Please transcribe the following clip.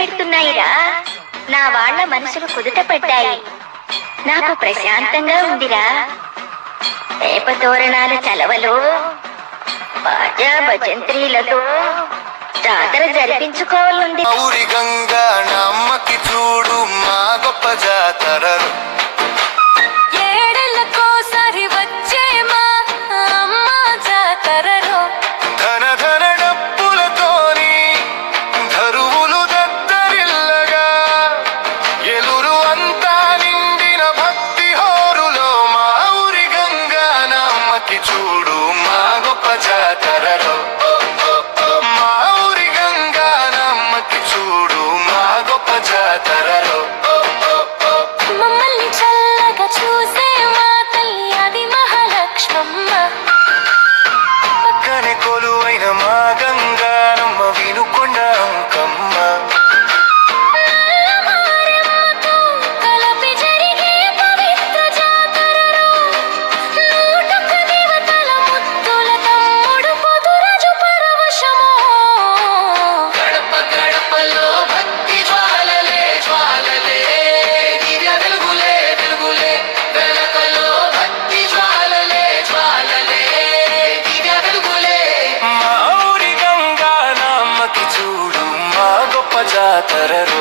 పెడుతున్నాయిరా. నా వాళ్ళ మనసులు కుదుట పడ్డాయి. నాకు ప్రశాంతంగా ఉందిరా. వేప తోరణాల చలవలో బాజా భజంత్రీలతో జాతర జరిపించుకోవాలంది. ఊరి గంగా నమ్మకి చూడు మా గొప్ప జాతరలు. ఏడెళ్ళకోసారి వచ్చే మా అమ్మ జాతరలో ధన ధన డప్పులతోని ధరువులు దద్దరిల్లగా ఎలురు అంతా నిండిన భక్తి హోరులో మా ఊరి గంగా నమ్మకి చూడు మా గొప్ప జాతరలో. మా ఊరి గంగా నమ్మకి చూడు మా గొప్ప జాతరలో. మమ్మల్ని చల్లగా చూసే మా తల్లి అది మహాలక్ష్మమ్మ. పక్కనే కొలువైన మా గంగానమ్మ వినుకొండ అంకమ్మ. నల్లమారెమ్మతో కలిపి జరిగే పవిత్ర జాతరలో 101 దేవతల ముద్దుల తమ్ముడు పొదురాజు పరవశమో. గడప గడపలో భక్తి జ్వాలలే జ్వాలలే దివ్య వెలుగులే వెలుగులే. వెలకలో భక్తి జ్వాలలే జ్వాలలే దివ్య వెలుగులే. మా ఊరి గంగా నమ్మకి చూడు మా గొప్ప జాతరలో.